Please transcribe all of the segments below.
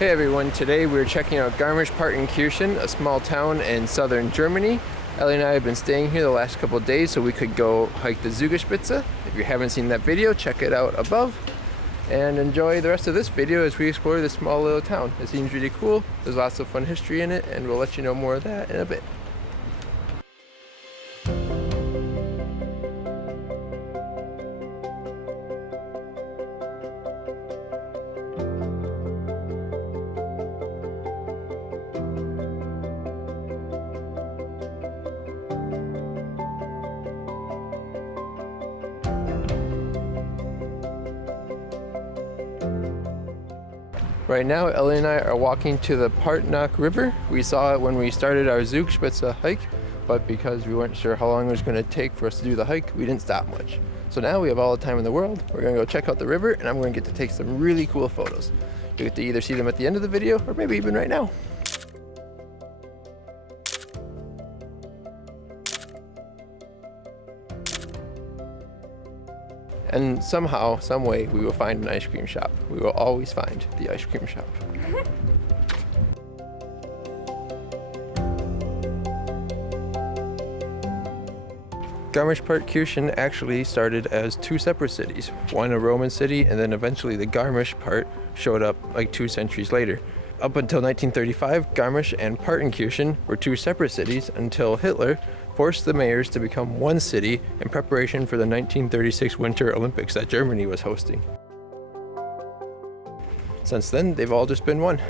Hey everyone, today we're checking out Garmisch-Partenkirchen, a small town in southern Germany. Ellie and I have been staying here the last couple of days so we could go hike the Zugspitze. If you haven't seen that video, check it out above and enjoy the rest of this video as we explore this small little town. It seems really cool, there's lots of fun history in it, and we'll let you know more of that in a bit. Right now, Ellie and I are walking to the Partnach River. We saw it when we started our Zugspitze hike, but because we weren't sure how long it was going to take for us to do the hike, we didn't stop much. So now we have all the time in the world. We're going to go check out the river, and I'm going to get to take some really cool photos. You get to either see them at the end of the video, or maybe even right now. And somehow, some way, we will find an ice cream shop. We will always find the ice cream shop. Garmisch-Partenkirchen actually started as two separate cities. One a Roman city, and then eventually the Garmisch part showed up like 2 centuries later. Up until 1935, Garmisch and Partenkirchen were two separate cities until Hitler forced the mayors to become one city in preparation for the 1936 Winter Olympics that Germany was hosting. Since then, they've all just been one.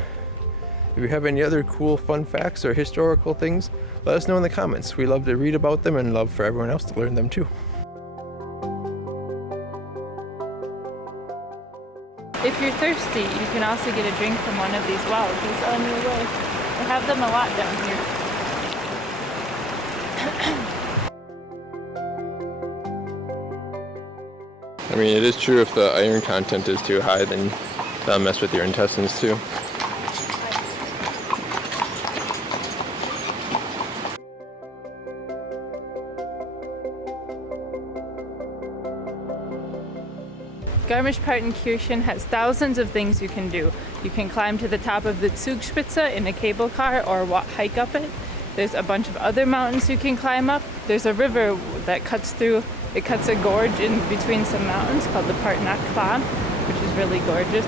If you have any other cool fun facts or historical things, let us know in the comments. We love to read about them and love for everyone else to learn them too. If you're thirsty, you can also get a drink from one of these wells. It's on your way. They have them a lot down here. I mean, it is true if the iron content is too high, then that'll mess with your intestines too. Garmisch-Partenkirchen has thousands of things you can do. You can climb to the top of the Zugspitze in a cable car or hike up it. There's a bunch of other mountains you can climb up. There's a river that cuts a gorge in between some mountains called the Partnach, which is really gorgeous.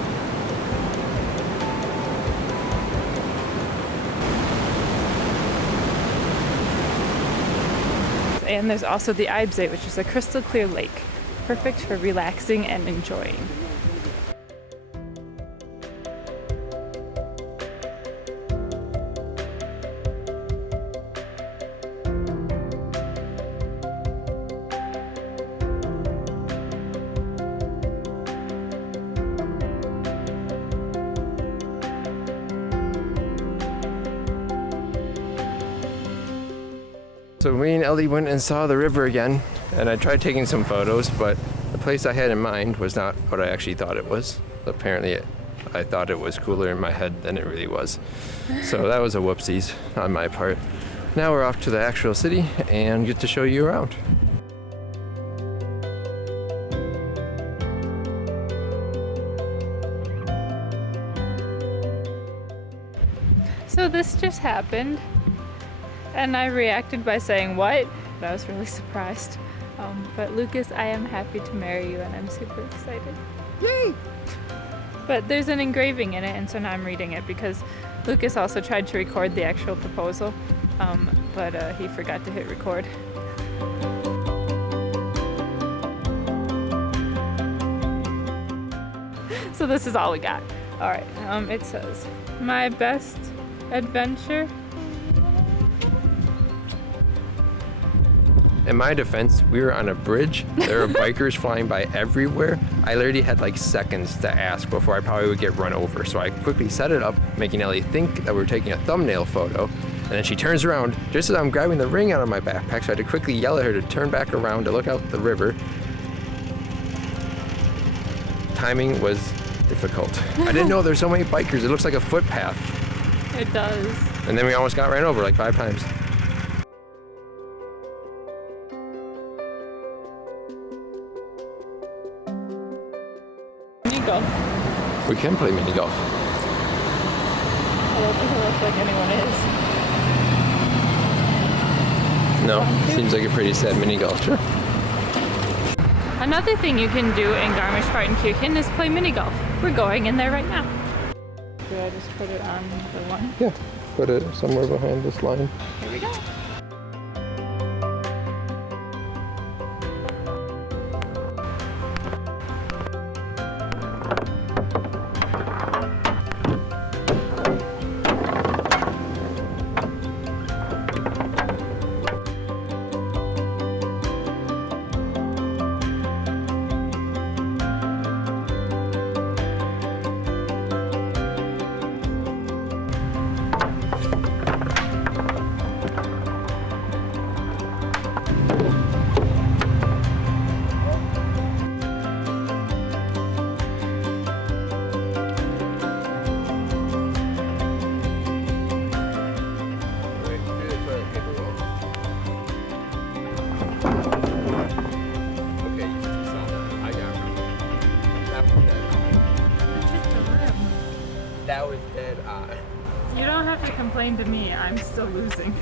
And there's also the Eibsee, which is a crystal clear lake, perfect for relaxing and enjoying. So me and Ellie went and saw the river again, and I tried taking some photos, but the place I had in mind was not what I actually thought it was. Apparently I thought it was cooler in my head than it really was. So that was a whoopsies on my part. Now we're off to the actual city and get to show you around. So this just happened, and I reacted by saying, "What?" I was really surprised. But Lucas, I am happy to marry you, and I'm super excited. Yay! But there's an engraving in it, and so now I'm reading it because Lucas also tried to record the actual proposal, but he forgot to hit record. So this is all we got. All right, it says, "My best adventure." In my defense, we were on a bridge. There were bikers flying by everywhere. I literally had like seconds to ask before I probably would get run over. So I quickly set it up, making Ellie think that we were taking a thumbnail photo. And then she turns around just as I'm grabbing the ring out of my backpack. So I had to quickly yell at her to turn back around to look out the river. Timing was difficult. I didn't know there's so many bikers. It looks like a footpath. It does. And then we almost got ran over like 5 times. Golf. We can play mini golf. like anyone is. No, seems like a pretty sad mini golf trip. Another thing you can do in Garmisch-Partenkirchen is play mini golf. We're going in there right now. Should I just put it on the one? Yeah, put it somewhere behind this line. Here we go. That was dead on. You don't have to complain to me. I'm still losing.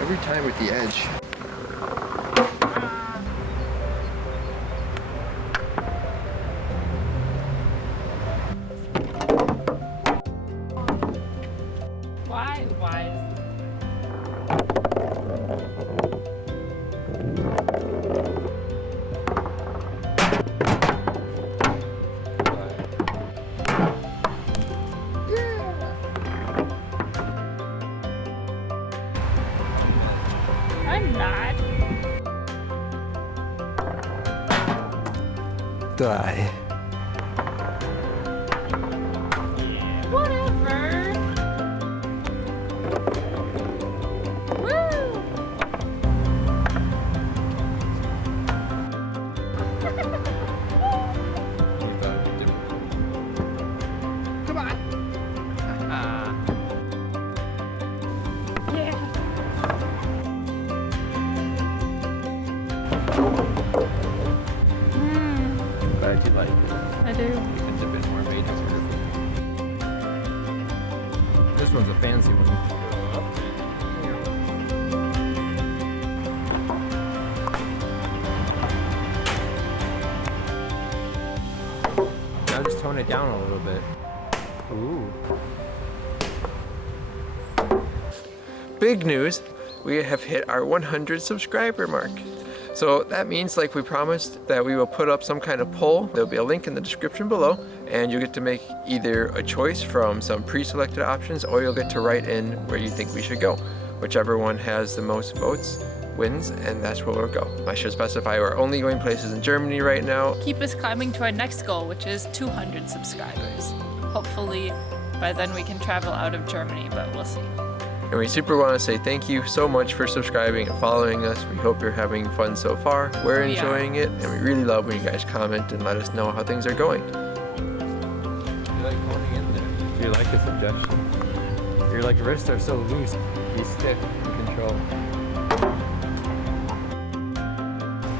Every time with the edge. Why is I'm not. Die. Whatever. Woo! Come on. Yeah. Glad you like it. I do. It's a bit more made this group. This one's a fancy one. Now just tone it down a little bit. Ooh. Big news! We have hit our 100 subscriber mark. So that means, like we promised, that we will put up some kind of poll. There'll be a link in the description below, and you'll get to make either a choice from some pre-selected options, or you'll get to write in where you think we should go. Whichever one has the most votes wins, and that's where we'll go. I should specify we're only going places in Germany right now. Keep us climbing to our next goal, which is 200 subscribers. Hopefully by then we can travel out of Germany, but we'll see. And we super want to say thank you so much for subscribing and following us. We hope you're having fun so far. We're enjoying it, and we really love when you guys comment and let us know how things are going. You like holding in there? Do you like the suggestion? Your wrists are so loose. Be stiff and control.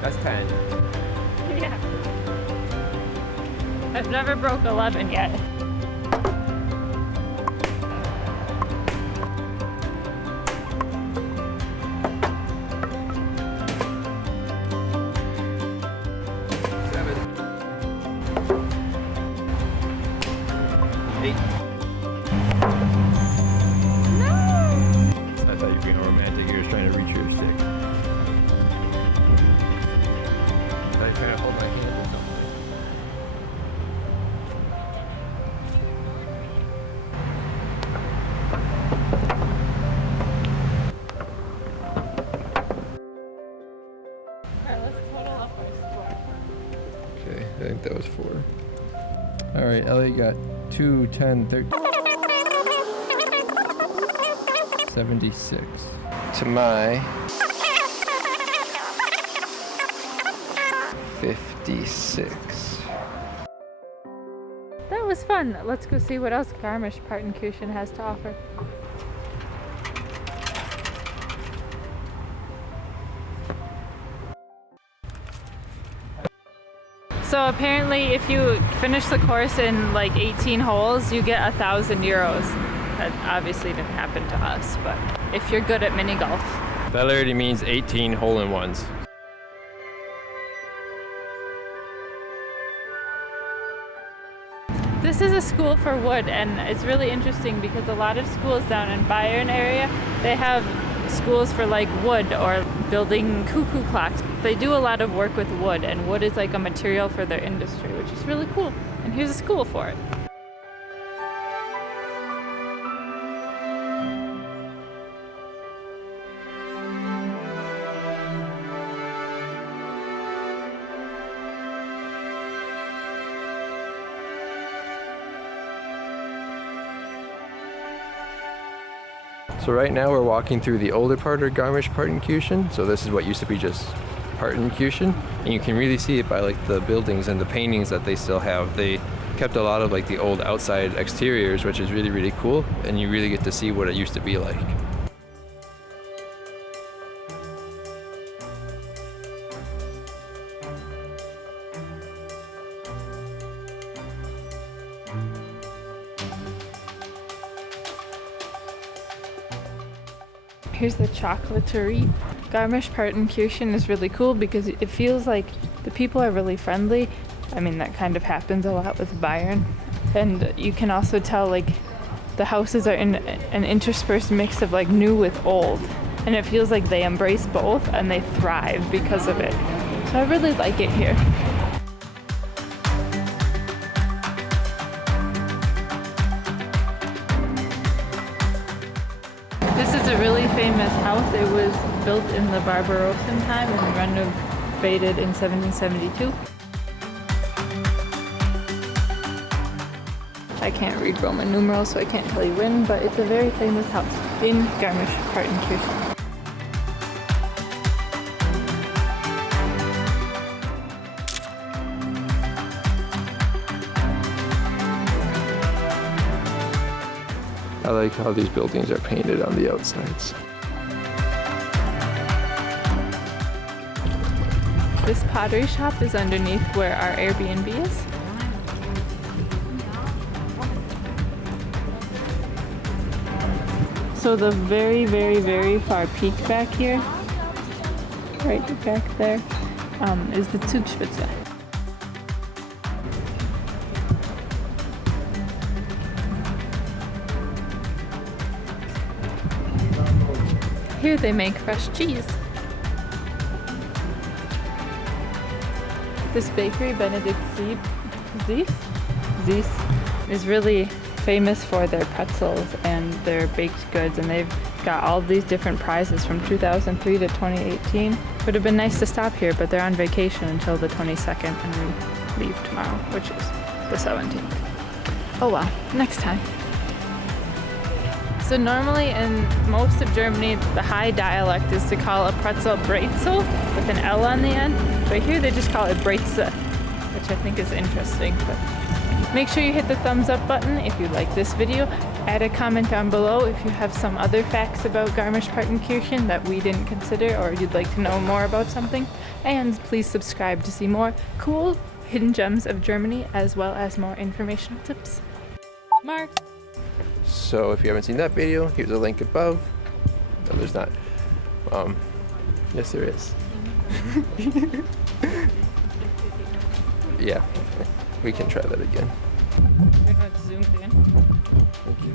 That's 10. Yeah. I've never broke 11 yet. I thought you were being romantic. You were trying to reach your stick. Are you trying to hold my hand or something? Alright, let's total up our score. Okay, I think that was 4. All right, Elliot got 2, 10, 13. 76. To my 56. That was fun. Let's go see what else Garmisch-Partenkirchen has to offer. So apparently if you finish the course in like 18 holes, you get 1,000 euros. That obviously didn't happen to us, but if you're good at mini golf. That already means 18 hole-in-ones. This is a school for wood, and it's really interesting because a lot of schools down in Bayern area, they have schools for like wood or building cuckoo clocks. They do a lot of work with wood, and wood is like a material for their industry, which is really cool. And here's a school for it. So right now we're walking through the older part of Garmisch-Partenkirchen. So this is what used to be just Partenkirchen, and you can really see it by like the buildings and the paintings that they still have. They kept a lot of like the old outside exteriors, which is really, really cool, and you really get to see what it used to be like. Here's the chocolaterie. Garmisch-Partenkirchen is really cool because it feels like the people are really friendly. I mean, that kind of happens a lot with Bayern. And you can also tell like the houses are in an interspersed mix of like new with old. And it feels like they embrace both and they thrive because of it. So I really like it here. This is a really famous house. It was built in the Barbarossa time and renovated in 1772. I can't read Roman numerals, so I can't tell you when, but it's a very famous house in Garmisch-Partenkirchen. I like how these buildings are painted on the outsides. This pottery shop is underneath where our Airbnb is. So the very, very, very far peak back here, right back there, is the Zugspitze. Here they make fresh cheese. This bakery, Benedict Zies, is really famous for their pretzels and their baked goods, and they've got all these different prizes from 2003 to 2018. Would have been nice to stop here, but they're on vacation until the 22nd and we leave tomorrow, which is the 17th. Oh well, next time. So normally in most of Germany, the high dialect is to call a pretzel Brezel with an L on the end. But here they just call it Brezel, which I think is interesting. But make sure you hit the thumbs up button if you like this video. Add a comment down below if you have some other facts about Garmisch-Partenkirchen that we didn't consider or you'd like to know more about something. And please subscribe to see more cool hidden gems of Germany as well as more informational tips. Mark! So if you haven't seen that video, here's a link above. No, there's not. Yes, there is. Yeah, we can try that again. You're not zoomed in. Thank you.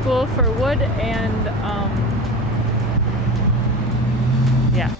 School for wood and yeah.